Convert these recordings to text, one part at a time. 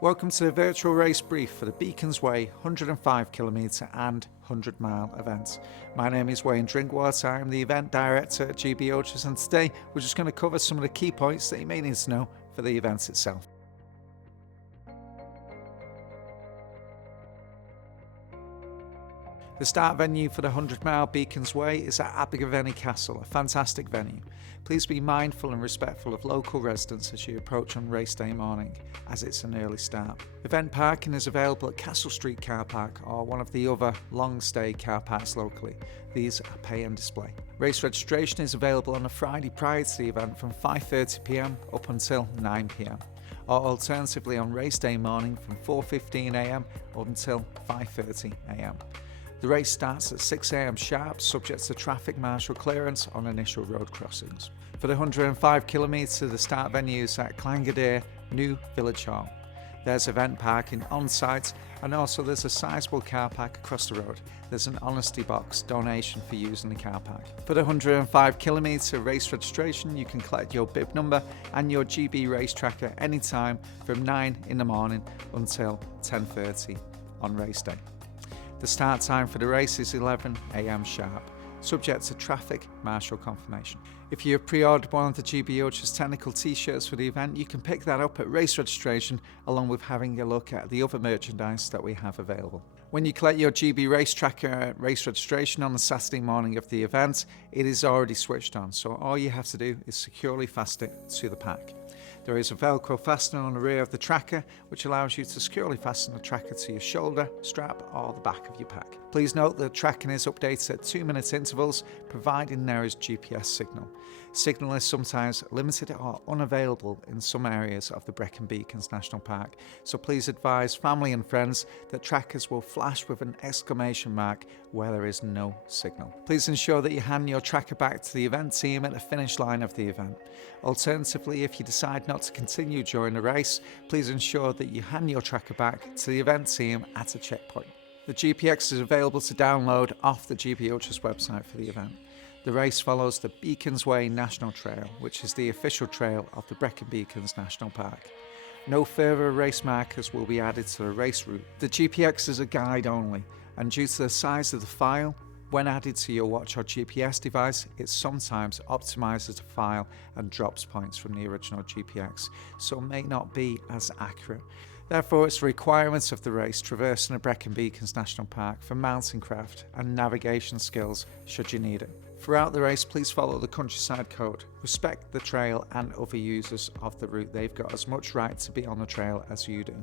Welcome to the virtual race brief for the Beacons Way 105km and 100 mile events. My name is Wayne Drinkwater, I'm the Event Director at GB Ultras, and today we're just going to cover some of the key points that you may need to know for the event itself. The start venue for the 100 mile Beacons Way is at Abergavenny Castle, a fantastic venue. Please be mindful and respectful of local residents as you approach on race day morning, as it's an early start. Event parking is available at Castle Street Car Park or one of the other long stay car parks locally. These are pay and display. Race registration is available on a Friday prior to the event from 5:30 p.m. up until 9 p.m. or alternatively on race day morning from 4:15 a.m. up until 5:30 a.m. The race starts at 6 a.m. sharp, subject to traffic marshal clearance on initial road crossings. For the 105km, the start venue is at Llangader New Village Hall. There's event parking on site, and also there's a sizable car park across the road. There's an honesty box donation for using the car park. For the 105km race registration, you can collect your bib number and your GB race tracker anytime from 9 in the morning until 10:30 on race day. The start time for the race is 11 a.m. sharp, subject to traffic marshal confirmation. If you have pre-ordered one of the GB Ultras technical t-shirts for the event, you can pick that up at race registration along with having a look at the other merchandise that we have available. When you collect your GB race tracker at race registration on the Saturday morning of the event, it is already switched on, so all you have to do is securely fasten it to the pack. There is a Velcro fastener on the rear of the tracker, which allows you to securely fasten the tracker to your shoulder, strap, or the back of your pack. Please note that tracking is updated at 2-minute intervals, providing there is GPS signal. Signal is sometimes limited or unavailable in some areas of the Brecon Beacons National Park, so please advise family and friends that trackers will flash with an exclamation mark where there is no signal. Please ensure that you hand your tracker back to the event team at the finish line of the event. Alternatively, if you decide not to continue during the race, please ensure that you hand your tracker back to the event team at a checkpoint. The GPX is available to download off the GB Ultras website for the event. The race follows the Beacons Way National Trail, which is the official trail of the Brecon Beacons National Park. No further race markers will be added to the race route. The GPX is a guide only, and due to the size of the file, when added to your watch or GPS device, it sometimes optimizes the file and drops points from the original GPX, so it may not be as accurate. Therefore, it's a requirement of the race traversing the Brecon Beacons National Park for mountain craft and navigation skills should you need it. Throughout the race, please follow the countryside code. Respect the trail and other users of the route. They've got as much right to be on the trail as you do.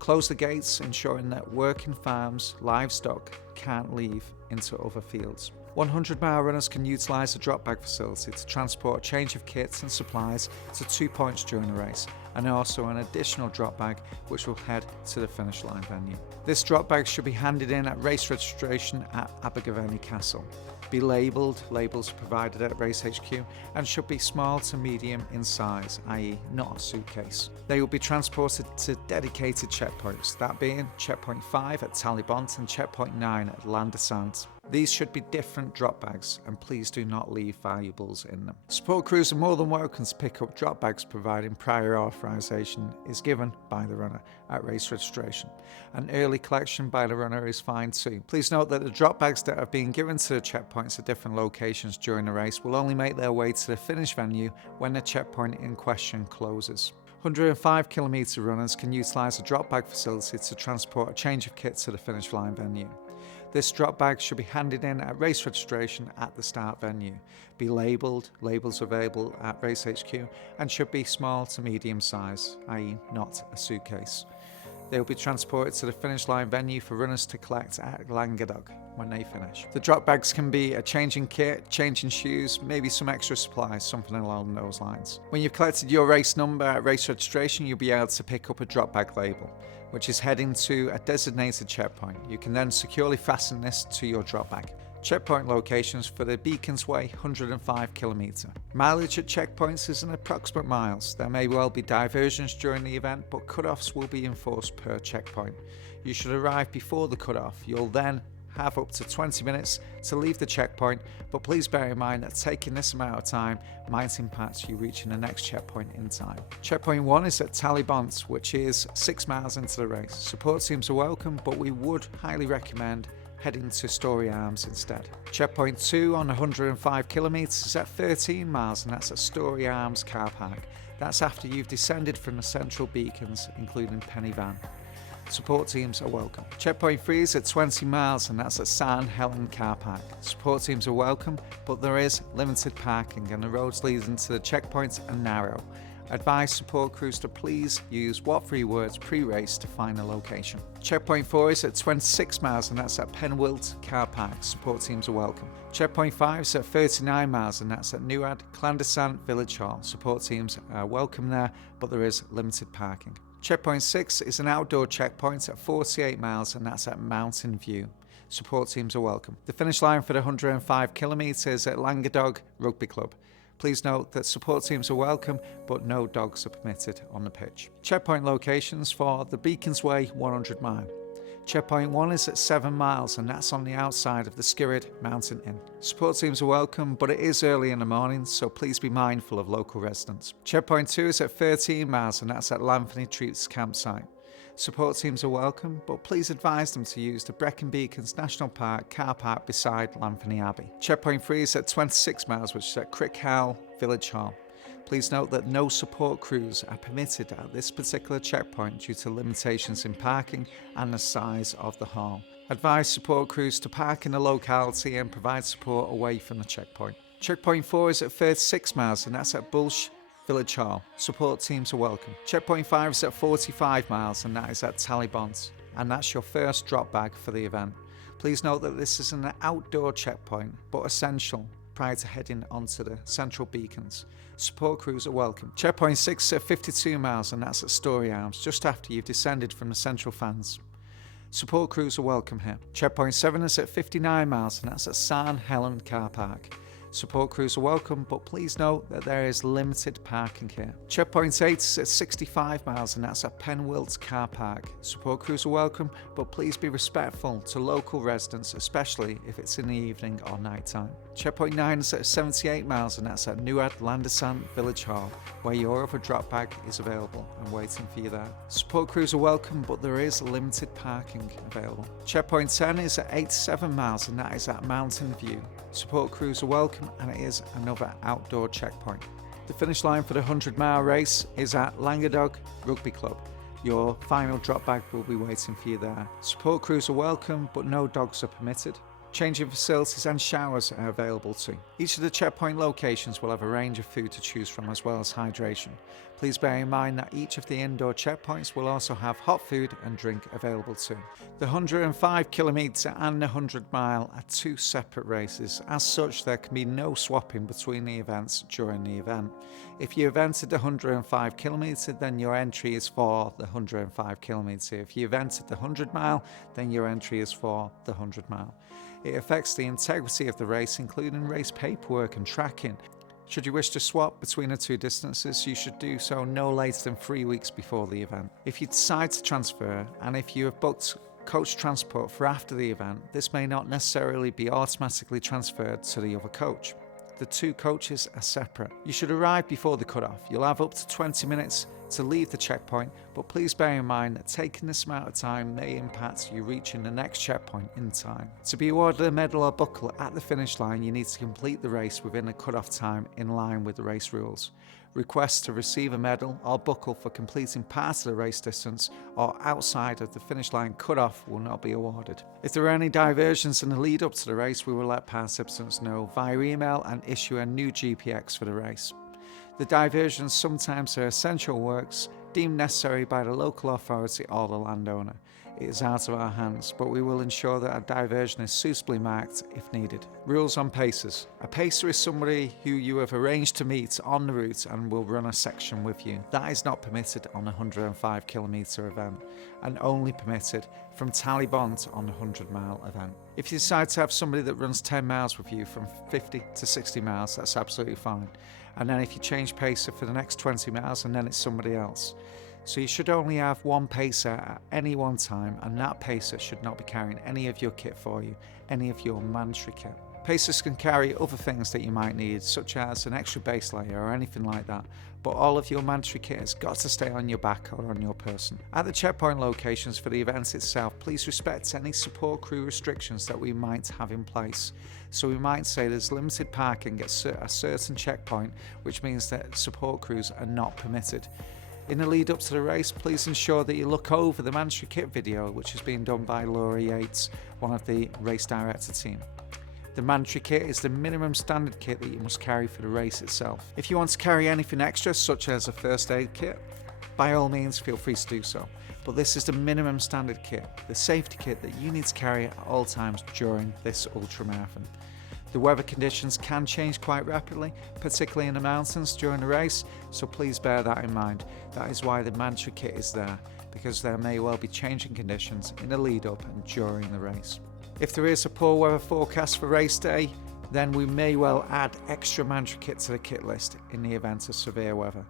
Close the gates, ensuring that working farms, livestock can't leave into other fields. 100-mile runners can utilise the drop bag facility to transport a change of kits and supplies to 2 points during the race, and also an additional drop bag which will head to the finish line venue. This drop bag should be handed in at race registration at Abergavenny Castle. Be labelled, labels provided at Race HQ, and should be small to medium in size, i.e. not a suitcase. They will be transported to dedicated checkpoints, that being checkpoint 5 at Talybont and checkpoint 9 at Landesant. These should be different drop bags, and please do not leave valuables in them. Support crews are more than welcome to pick up drop bags, providing prior authorization is given by the runner at race registration. An early collection by the runner is fine too. Please note that the drop bags that have been given to the checkpoints at different locations during the race will only make their way to the finish venue when the checkpoint in question closes. 105km runners can utilise a drop bag facility to transport a change of kit to the finish line venue. This drop bag should be handed in at race registration at the start venue. Be labelled, labels available at Race HQ, and should be small to medium size, i.e. not a suitcase. They will be transported to the finish line venue for runners to collect at Llangader when they finish. The drop bags can be a changing kit, changing shoes, maybe some extra supplies, something along those lines. When you've collected your race number at race registration, you'll be able to pick up a drop bag label, which is heading to a designated checkpoint. You can then securely fasten this to your drop bag. Checkpoint locations for the Beacons Way 105km. Mileage at checkpoints is in approximate miles. There may well be diversions during the event, but cut-offs will be enforced per checkpoint. You should arrive before the cut-off. You'll then have up to 20 minutes to leave the checkpoint, but please bear in mind that taking this amount of time might impact you reaching the next checkpoint in time. Checkpoint 1 is at Talybont, which is 6 miles into the race. Support teams are welcome, but we would highly recommend heading to Story Arms instead. Checkpoint 2 on 105 kilometres is at 13 miles, and that's at Story Arms car park. That's after you've descended from the central beacons, including Penny Van. Support teams are welcome. Checkpoint 3 is at 20 miles, and that's at San Helen car park. Support teams are welcome, but there is limited parking and the roads leading to the checkpoints are narrow. Advise support crews to please use what 3 words pre-race to find the location. Checkpoint 4 is at 26 miles, and that's at Penwilt car park. Support teams are welcome. Checkpoint 5 is at 39 miles, and that's at Nuad Clandestin Village Hall. Support teams are welcome there, but there is limited parking. Checkpoint 6 is an outdoor checkpoint at 48 miles, and that's at Mountain View. Support teams are welcome. The finish line for the 105 kilometres at Languedoc Rugby Club. Please note that support teams are welcome, but no dogs are permitted on the pitch. Checkpoint locations for the Beacons Way 100 mile. Checkpoint 1 is at 7 miles, and that's on the outside of the Skirrid Mountain Inn. Support teams are welcome, but it is early in the morning, so please be mindful of local residents. Checkpoint 2 is at 13 miles, and that's at Lanthony Treats campsite. Support teams are welcome, but please advise them to use the Brecon Beacons National Park car park beside Lanthony Abbey. Checkpoint 3 is at 26 miles, which is at Crickhowell Village Hall. Please note that no support crews are permitted at this particular checkpoint due to limitations in parking and the size of the hall. Advise support crews to park in the locality and provide support away from the checkpoint. Checkpoint 4 is at 36 miles, and that's at Bulsh Village Hall. Support teams are welcome. Checkpoint 5 is at 45 miles, and that is at Talybont, and that's your first drop bag for the event. Please note that this is an outdoor checkpoint, but essential prior to heading onto the central beacons. Support crews are welcome. Checkpoint 6 is at 52 miles, and that's at Story Arms, just after you've descended from the central fans. Support crews are welcome here. Checkpoint 7 is at 59 miles, and that's at San Helen car park. Support crews are welcome, but please note that there is limited parking here. Checkpoint 8 is at 65 miles, and that's at Penwilt car park. Support crews are welcome, but please be respectful to local residents, especially if it's in the evening or night time. Checkpoint 9 is at 78 miles, and that's at Nuad Clandestin Village Hall, where your other drop bag is available and waiting for you there. Support crews are welcome, but there is limited parking available. Checkpoint 10 is at 87 miles, and that is at Mountain View. Support crews are welcome, and it is another outdoor checkpoint. The finish line for the 100-mile race is at Languedoc Rugby Club. Your final drop bag will be waiting for you there. Support crews are welcome, but no dogs are permitted. Changing facilities and showers are available too. Each of the checkpoint locations will have a range of food to choose from, as well as hydration. Please bear in mind that each of the indoor checkpoints will also have hot food and drink available too. The 105 kilometre and the 100 mile are 2 separate races. As such, there can be no swapping between the events during the event. If you have entered the 105 kilometre, then your entry is for the 105 kilometre. If you have entered the 100 mile, then your entry is for the 100 mile. It affects the integrity of the race, including race paperwork and tracking. Should you wish to swap between the 2 distances, you should do so no later than 3 weeks before the event. If you decide to transfer, and if you have booked coach transport for after the event, this may not necessarily be automatically transferred to the other coach. The 2 coaches are separate. You should arrive before the cutoff. You'll have up to 20 minutes to leave the checkpoint, but please bear in mind that taking this amount of time may impact you reaching the next checkpoint in time. To be awarded a medal or buckle at the finish line, you need to complete the race within the cutoff time in line with the race rules. Requests to receive a medal or buckle for completing part of the race distance or outside of the finish line cutoff will not be awarded. If there are any diversions in the lead up to the race, we will let participants know via email and issue a new GPX for the race. The diversions sometimes are essential works deemed necessary by the local authority or the landowner. It is out of our hands, but we will ensure that a diversion is suitably marked if needed. Rules on pacers. A pacer is somebody who you have arranged to meet on the route and will run a section with you. That is not permitted on a 105 kilometre event and only permitted from Talybont on a 100 mile event. If you decide to have somebody that runs 10 miles with you from 50 to 60 miles, that's absolutely fine. And then if you change pacer for the next 20 miles and then it's somebody else. So you should only have one pacer at any one time, and that pacer should not be carrying any of your kit for you, any of your mandatory kit. Pacers can carry other things that you might need, such as an extra base layer or anything like that, but all of your mandatory kit has got to stay on your back or on your person. At the checkpoint locations for the event itself, please respect any support crew restrictions that we might have in place. So we might say there's limited parking at a certain checkpoint, which means that support crews are not permitted. In the lead up to the race, please ensure that you look over the mandatory kit video, which is being done by Laura Yates, one of the race director team. The mandatory kit is the minimum standard kit that you must carry for the race itself. If you want to carry anything extra, such as a first aid kit, by all means feel free to do so. But this is the minimum standard kit, the safety kit that you need to carry at all times during this ultramarathon. The weather conditions can change quite rapidly, particularly in the mountains during the race, so please bear that in mind. That is why the mandatory kit is there, because there may well be changing conditions in the lead up and during the race. If there is a poor weather forecast for race day, then we may well add extra mandatory kit to the kit list in the event of severe weather.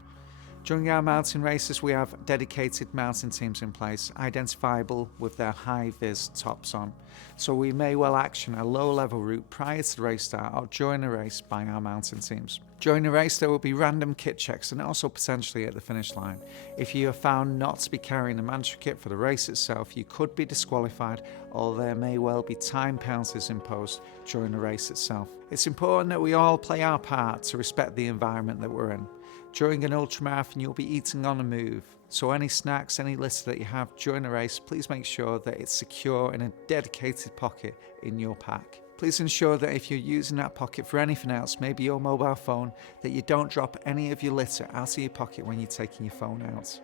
During our mountain races, we have dedicated mountain teams in place, identifiable with their high-vis tops on. So we may well action a low-level route prior to the race start or during the race by our mountain teams. During the race, there will be random kit checks and also potentially at the finish line. If you are found not to be carrying the mandatory kit for the race itself, you could be disqualified, or there may well be time penalties imposed during the race itself. It's important that we all play our part to respect the environment that we're in. During an ultramarathon, you'll be eating on the move, so any snacks, any litter that you have during the race, please make sure that it's secure in a dedicated pocket in your pack. Please ensure that if you're using that pocket for anything else, maybe your mobile phone, that you don't drop any of your litter out of your pocket when you're taking your phone out.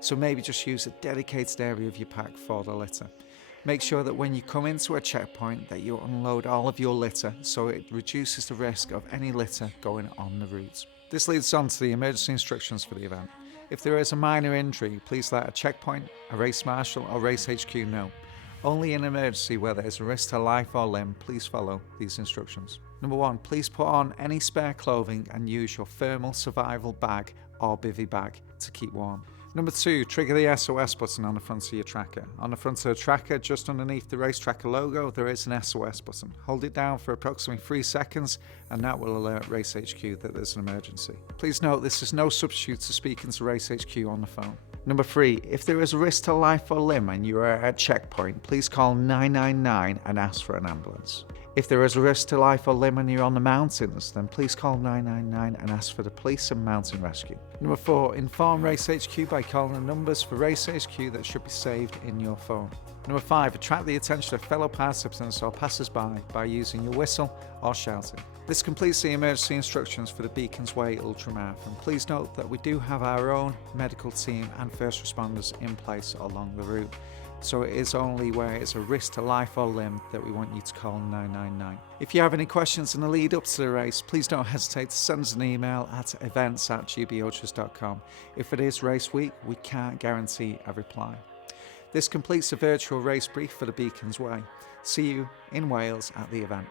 So maybe just use a dedicated area of your pack for the litter. Make sure that when you come into a checkpoint that you unload all of your litter so it reduces the risk of any litter going on the route. This leads on to the emergency instructions for the event. If there is a minor injury, please let a checkpoint, a race marshal or race HQ know. Only in emergency where there is a risk to life or limb, please follow these instructions. Number 1, please put on any spare clothing and use your thermal survival bag or bivy bag to keep warm. Number 2, trigger the SOS button on the front of your tracker. On the front of the tracker, just underneath the race tracker logo, there is an SOS button. Hold it down for approximately 3 seconds and that will alert Race HQ that there's an emergency. Please note this is no substitute to speaking to Race HQ on the phone. Number 3, if there is a risk to life or limb and you are at a checkpoint, please call 999 and ask for an ambulance. If there is a risk to life or limb and you're on the mountains, then please call 999 and ask for the police and mountain rescue. Number 4, inform Race HQ by calling the numbers for Race HQ that should be saved in your phone. Number 5, attract the attention of fellow participants or passers-by by using your whistle or shouting. This completes the emergency instructions for the Beacons Way Ultramarathon. Please note that we do have our own medical team and first responders in place along the route. So it is only where it's a risk to life or limb that we want you to call 999. If you have any questions in the lead up to the race, please don't hesitate to send us an email at events@gbultras.com. If it is race week, we can't guarantee a reply. This completes the virtual race brief for the Beacons Way. See you in Wales at the event.